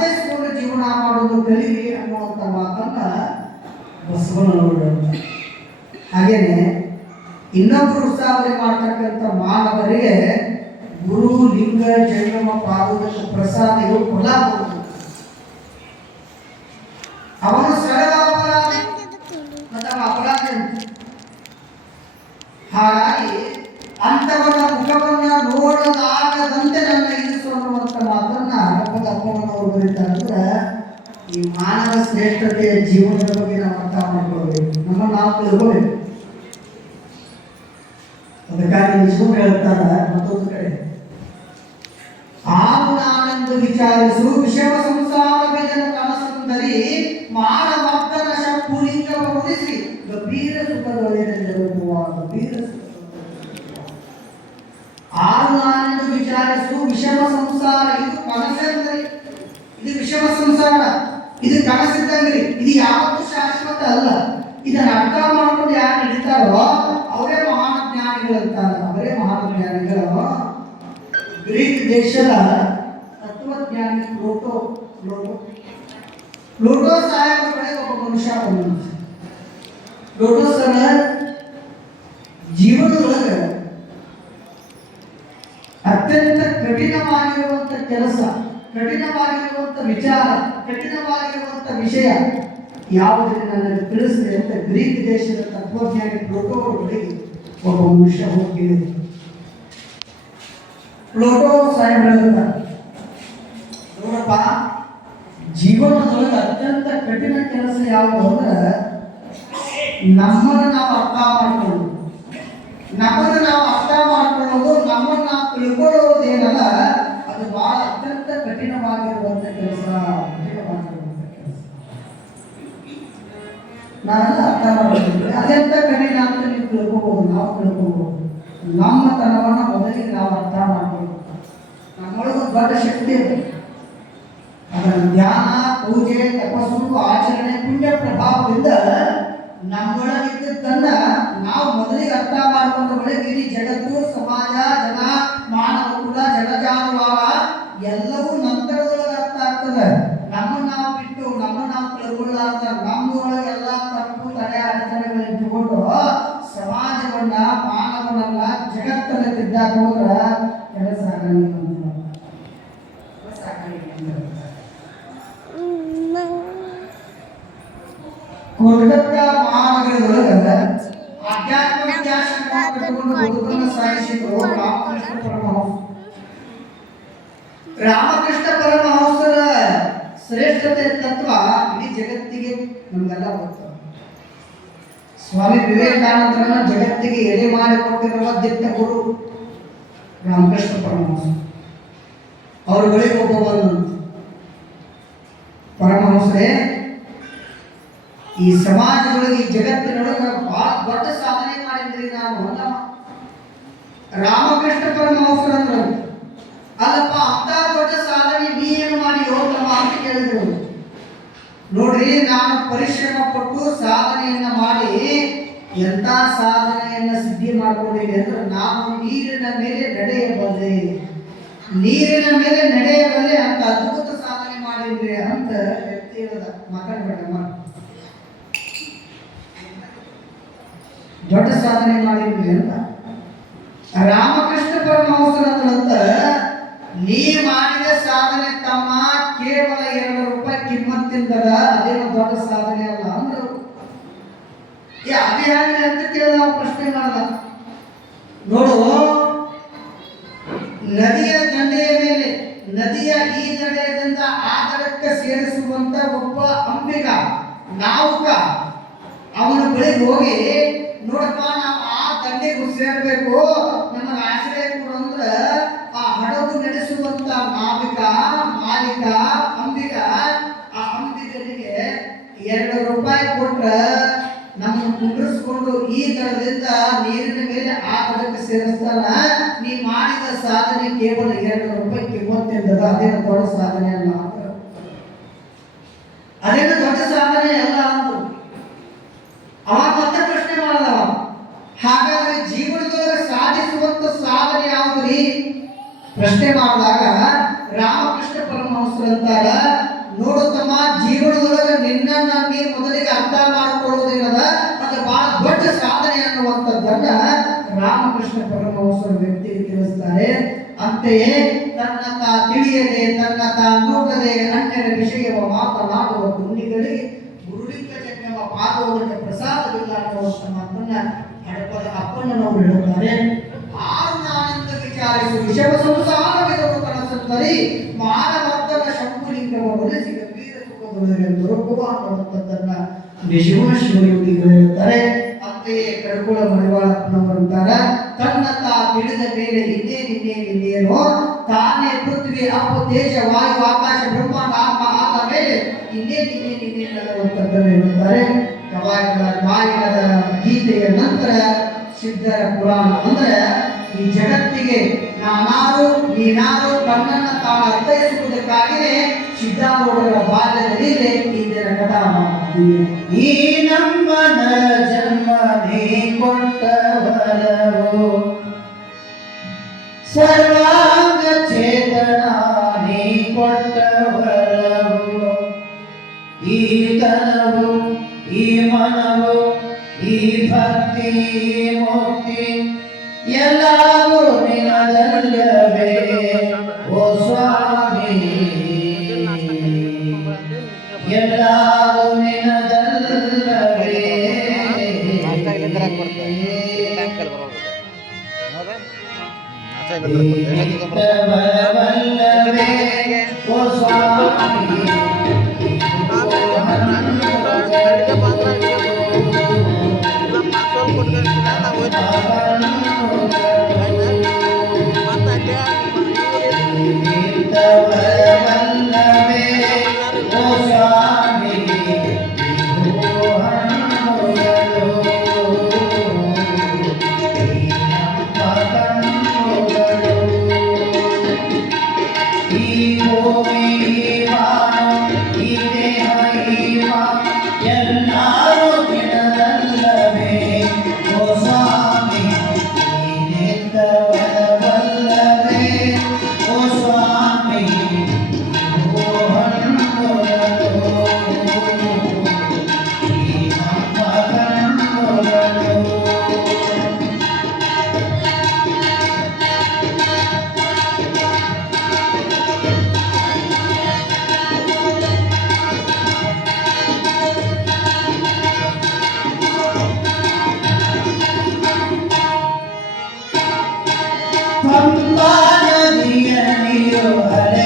ಅರ್ಥೈಸಿಕೊಂಡು ಜೀವನ ಮಾಡೋದು ಕಲಿವಿ ಅನ್ನುವಂಥ ಮಾತನ್ನ ಬಸವನವರು ಹಾಗೇನೆ ಇನ್ನೊಬ್ಬರು ಉತ್ಸಾಹನೆ ಮಾಡ್ತಕ್ಕಂಥ ಮಾನವರಿಗೆ ಗುರು, ಲಿಂಗ ಜಂಗಮ ಪಾದದ ಪ್ರಸಾದ ಇವು ಕೊಲ್ಲಾಪುರ ಅವನು ಸರಳ ಅಪರಾಧಿ ಅಥವಾ ಅಪರಾಧಿ. ಹಾಗಾಗಿ ಅಂತವರ ಮುಖವನ್ನ ನೋಡಲಾಗದಂತೆ ನನ್ನ ಇರಿಸು ಅನ್ನುವಂಥ ಹಬ್ಬದ ಅಪ್ಪನವರು ಬರೀತಾರೆ ಅಂದ್ರೆ ಈ ಮಾನವ ಶ್ರೇಷ್ಠತೆಯ ಜೀವನದ ಬಗ್ಗೆ ನಾವು ಅರ್ಥ ಮಾಡ್ಕೊಳ್ಬೇಕು. ನಮ್ಮ ನಾವು ತಿಳ್ಕೋಬೇಕು. ಅದಕ್ಕಾಗಿ ನಿಜವೂ ಹೇಳ್ತಾರೆ ಮತ್ತೊಂದು ಕಡೆ. ಆರು ನಾನೆಂದು ವಿಚಾರಿಸು ವಿಷಮ ಸಂಸಾರ ಬೇಜನ ಕನಸುಂದರಿ ಮಾನವರ್ಧನ ಶಂಭುಲಿಂಗವ ಉಳಿಸಿ. ಗಂಭೀರ ಗಂಭೀರ ಸುಖದೊಳೆಯಲ್ಲಿರುವ. ಆರು ವಿಚಾರಿಸು, ವಿಷಮ ಸಂಸಾರ. ಇದು ಕನಸಂದರಿ ಇದು ವಿಷಮ ಸಂಸಾರ. ಇದು ಕನಸಿದ್ದಂಗ್ರಿ ಇದು ಯಾವತ್ತೂ ಶಾಶ್ವತ ಅಲ್ಲ. ಇದನ್ನ ಅರ್ಥ ಮಾಡ್ಕೊಂಡು ಯಾರು ಹಿಡಿತಾರೋ ಅವರೇ ಮಹಾನ್ ಜ್ಞಾನಿಗಳಂತಾರ ಅವರೇ ಮಹಾನ ಜ್ಞಾನಿಗಳು. ಗ್ರೀಕ್ ದೇಶದ ತತ್ವಜ್ಞಾನಿ ಪ್ಲೂಟೋ ಪ್ಲೂಟೋ. ಪ್ಲೂಟೋ ಸಾಹೇಬರ ಕಡೆ ಒಬ್ಬ ಮನುಷ್ಯ ಬಂದ ಪ್ಲೂಟೋ ಸರ ಜೀವನದೊಳಗೆ ಅತ್ಯಂತ ಕಠಿಣವಾಗಿರುವಂತ ಕೆಲಸ, ಕಠಿಣವಾಗಿರುವಂತ ವಿಚಾರ, ಕಠಿಣವಾಗಿರುವಂತ ವಿಷಯ ಯಾವುದನ್ನು ನನಗೆ ತಿಳಿಸಿದೆ ಅಂತ ಗ್ರೀಕ್ ದೇಶದ ತತ್ವಜ್ಞಾನಿ ಪ್ಲೋಟೋ ಅವರ ಬಳಿಗೆ ಒಬ್ಬ ಮನುಷ್ಯ ಹೋಗಿ ಕೇಳಿದ ಪ್ಲೋಟೋ ಸಾಹೇಬ್ ಹೇಳ್ತಾರೆ ನೋಡಪ್ಪ, ಜೀವನದೊಳಗೆ ಅತ್ಯಂತ ಕಠಿಣ ಕೆಲಸ ಯಾವುದು ಅಂದ್ರೆ ನಮ್ಮನ್ನು ನಾವು ಅರ್ಥ ಮಾಡ್ಕೊಳ್ಳೋದು ನಮ್ಮನ್ನು ನಾವು ಅರ್ಥ ಮಾಡ್ಕೊಳ್ಳೋದು, ನಮ್ಮನ್ನು ತಿಳ್ಕೊಳ್ಳೋದು ಏನಲ್ಲ, ಅದು ಬಹಳ ಅತ್ಯಂತ ಕಠಿಣವಾಗಿರುವಂತ ಕೆಲಸ. ಕಠಿಣವಾಗಿರುವಂತ ಕೆಲಸ. ನಾವೆಲ್ಲ ಅರ್ಥ ಮಾಡ್ಕೊಳ್ತೀವಿ ಅದೆಂತ ಕಠಿಣ ಅಂತ ನೀವು ತಿಳ್ಕೋಬಹುದು ನಾವು ತಿಳ್ಕೊಬೋದು. ನಮ್ಮ ತನವನ್ನ ಮೊದಲಿಗೆ ನಾವು ಅರ್ಥ ಮಾಡ್ಕೊಳ್ಬೇಕು ನಮ್ಮೊಳಗೆ ದೊಡ್ಡ ಶಕ್ತಿ ಇದೆ. ಅದರ ಧ್ಯಾನ, ಪೂಜೆ, ತಪಸ್ಸು, ಆಚರಣೆ, ಪುಣ್ಯ ಪ್ರಭಾವದಿಂದ ನಮ್ಮೊಳಗಿದ್ದದ್ದನ್ನ ನಾವು ಮೊದಲಿಗೆ ಅರ್ಥ ಮಾಡ್ಕೊಂಡ ಬಳಿಕ ಇಡೀ ಜಗತ್ತು ಸಮಾಜ ಜನ ಮಾನವ ಕುಲ ಜನ ಜಾನುವಾರ ಎಲ್ಲವೂ ನಂತರದೊಳಗೆ ಅರ್ಥ ಆಗ್ತದೆ. ನಮ್ಮ ನಾವು ಬಿಟ್ಟು ನಮ್ಮ ನಾವು ತಿಳ್ಕೊಳ್ಳಾರ್ದ ನಮ್ಮೊಳಗೆ ಎಲ್ಲ ತಪ್ಪು ತಡೆ ಅಡಚಣೆಗಳು ಇಟ್ಟುಕೊಂಡು ಸಮಾಜವನ್ನ ಮಾನವನನ್ನ ಜಗತ್ತನ್ನ ತಿದ್ದಾಕ ಹೋದ್ರ ಕೆಲಸ. ಕೋಲ್ಕತ್ತ ಸ್ವಾಮಿ ವಿವೇಕಾನಂದರನ್ನ ಜಗತ್ತಿಗೆ ಎಡೆ ಮಾಡಿಕೊಟ್ಟಿರುವ ದಿಟ್ಟ ಗುರು ರಾಮಕೃಷ್ಣ ಪರಮಹಂಸ. ಅವ್ರ ಬಳಿ ಒಬ್ಬ ಬಂದಂತ ಪರಮಹಂಸರೇ, ಈ ಸಮಾಜದೊಳಗೆ ಈ ಜಗತ್ತಿನೊಳಗೆ ಬಹಳ ದೊಡ್ಡ ಸಾಧನೆ ಮಾಡಿದ್ರಿ ನಾವು ಅಲ್ಲ ರಾಮಕೃಷ್ಣ ಪರಮಹಂಸರು ಅಂದ್ರು ಅಲ್ಲಪ್ಪ ಅಂತ ದೊಡ್ಡ ಸಾಧನೆ ನೀ ಏನು ಮಾಡಿ ಹೋಗಮ್ಮ ಅಂತ ಕೇಳಿದ್ರು. ನೋಡ್ರಿ, ನಾನು ಪರಿಶ್ರಮ ಎಂತ ಸಾಧನೆಯನ್ನ ಸಿದ್ಧಿ ಮಾಡ್ಕೊಂಡಿದೆ ಅಂದ್ರೆ ನಾವು ನೀರಿನ ಮೇಲೆ ನಡೆಯಬಲ್ಲೆ. ನೀರಿನ ಮೇಲೆ ನಡೆಯಬಲ್ಲೆ ಅಂತ ಅದ್ಭುತ ಸಾಧನೆ ಮಾಡಿದ್ರೆ ಅಂತ ವ್ಯಕ್ತಿ ಹೇಳ್ದ ಮಾತಾಡ್ಬೇಡಮ್ಮ ದೊಡ್ಡ ಸಾಧನೆ ಮಾಡಿದ್ವಿ ಅಂತ. ರಾಮಕೃಷ್ಣ ಪರಮಹಂಸರಂತ ನೀ ಮಾಡಿದ ಸಾಧನೆ ತಮ್ಮ ಕೇವಲ ಎರಡು ರೂಪಾಯಿ ಕಿಮ್ಮತ್ತಿಂದದ ಅದೇನು ದೊಡ್ಡ ಸಾಧನೆ ಅದೇ ಹೇಳಿ ಅಂತ ಕೇಳಿದ ನಾವು ಪ್ರಶ್ನೆ ಮಾಡಲ್ಲ ನೋಡು, ನದಿಯ ದಂಡೆಯ ಮೇಲೆ, ನದಿಯ ಈ ದಡೆಯಿಂದ ಆ ದಡಕ್ಕೆ ಸೇರಿಸುವಂತ ಒಬ್ಬ ಅಂಬಿಗ, ನಾವುಕ, ಅವನ ಬಳಿ ಹೋಗಿ, ನೋಡಪ್ಪ, ನಾವು ಆ ದಂಡೆಗೂ ಸೇರ್ಬೇಕು. ನಮಗೆ ಆಶ್ರಯ ಕೊಡು ಅಂದ್ರೆ ಆ ಹಡಗು ನಡೆಸುವಂತ ಮಾವಿಕ ಮಾಲೀಕ, ಅಂಬಿಗ, ಆ ಅಂಬಿಗನಿಗೆ ಎರಡು ರೂಪಾಯಿ ಕೊಟ್ರ ಕುಂಡ್ರಿಸ್ಕೊಂಡು ಈ ದರದಿಂದ ನೀರಿನ ಮೇಲೆ ಆ ದರಕ್ಕೆ ಸೇರಿಸ್ತಾನ. ನೀ ಮಾಡಿದ ಸಾಧನೆ ಕೇವಲ ಎರಡು ರೂಪಾಯಿ ಕಿಮ್ಮತ್ತಿಂದದ ಅದೇನು ದೊಡ್ಡ ಸಾಧನೆ ಅಲ್ಲ ಅಂತ ಅದೇನು ದೊಡ್ಡ ಸಾಧನೆ ಅಲ್ಲ ಅಂದ್ರು. ಅವ ಮತ್ತ ಪ್ರಶ್ನೆ ಮಾಡದವ ಹಾಗಾದ್ರೆ ಜೀವನದೊಳಗೆ ಸಾಧಿಸುವಂತ ಸಾಧನೆ ಯಾವುದ್ರಿ ಪ್ರಶ್ನೆ ಮಾಡಿದಾಗ ರಾಮಕೃಷ್ಣ ಪರಮಹಂಸರು ಅಂತಾರ ನೋಡು ತಮ್ಮ ಜೀವನದೊಳಗೆ ನಿನ್ನನ್ನ ನೀ ಮೊದಲಿಗೆ ಅರ್ಥ ಮಾಡಿಕೊಳ್ಳುವುದೇನದ ಅದು ಬಹಳ ದೊಡ್ಡ ಸಾಧನೆ ಅನ್ನುವಂಥದ್ದನ್ನ ರಾಮಕೃಷ್ಣ ಪರಮಹಂಸರು ವ್ಯಕ್ತಿ ತಿಳಿಸ್ತಾರೆ. ಅಂತೆಯೇ ತನ್ನ ತಾ ತಿಳಿಯದೆ, ತನ್ನ ತಾ ನೋಡದೆ ಅನ್ಯರ ವಿಷಯವ ಮಾತನಾಡುವ ಗುಂಡಿಗಳಿಗೆ ಗುರುಲಿಂಗ ಜಂಗಮ ಪಾದೋದಕ್ಕೆ ಪ್ರಸಾದವಿಲ್ಲ ಅನ್ನುವಂಥ ಮಾತನ್ನ ಹಡಪದ ಅಪ್ಪಣ್ಣನವರು ಹೇಳುತ್ತಾರೆ. ಆನಂದ ವಿಚಾರಿಸಿ ವಿಷಯ ವಿಷವ ಸಂಸಾರವಿದವು ಕನಸುತ್ತಲಿ ಮಾನವರ್ಧನ ಶಂಭುಲಿಂಗವ ಒಲಿಸಿ ಗಂಭೀರ ಸುಖದೊಳಗೆ ದೊರಕುವ ಅನ್ನುವಂಥದ್ದನ್ನ ನಿಜವ ಶಿವಯೋಗಿಗಳು ಹೇಳ್ತಾರೆ ಅಂತೆಯೇ ಕಡ್ಕುಳ ಮಡಿವಾಳಪ್ಪನವರುತ್ತಾರೆ ತನ್ನ ತಾ ತಿಳಿದ ಮೇಲೆ ಇನ್ನೇನು ಇನ್ನೇನು ಇನ್ನೇನೋ ತಾನೇ ಪೃಥ್ವಿ, ಅಪ್ಪು, ತೇಜ, ವಾಯು, ಆಕಾಶ, ಬ್ರಹ್ಮಾಂಡ, ಆತ್ಮ ಆದ ಮೇಲೆ ಇನ್ನೇನು ಇನ್ನೇನು ಇನ್ನೇನು ಅನ್ನುವಂಥದ್ದನ್ನು ಹೇಳುತ್ತಾರೆ ಕವಾಯಗಳ ಕಾಯಿಗಳ ಗೀತೆಯ ನಂತರ, ಸಿದ್ಧರ ಪುರಾಣ ಅಂದ್ರೆ ಈ ಜಗತ್ತಿಗೆ ನಾನಾರು ನೀನಾರು ತನ್ನನ್ನ ತಾನು ಅರ್ಥೈಸುವುದಕ್ಕಾಗಿಯೇ ಸಿದ್ಧಾರೂಢರ ಬಾಲ್ಯದಲ್ಲಿ ಇಂದಿನ ದಿನ ಕಥಾ ಈ ಸರ್ವಾಂಗ ಚೇತನ ನೀ ಕೊಟ್ಟ ವರವು ಈ ತನವು ಈ ಮನವು ಈ ಭಕ್ತಿ ಈ ಮುಕ್ತಿ ಎಲ್ಲವೂ ನಿನದಲ್ಲವೇ படைத்தவர் வல்லவே ஓ சுவாமி. from the bottom of your heart.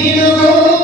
You know.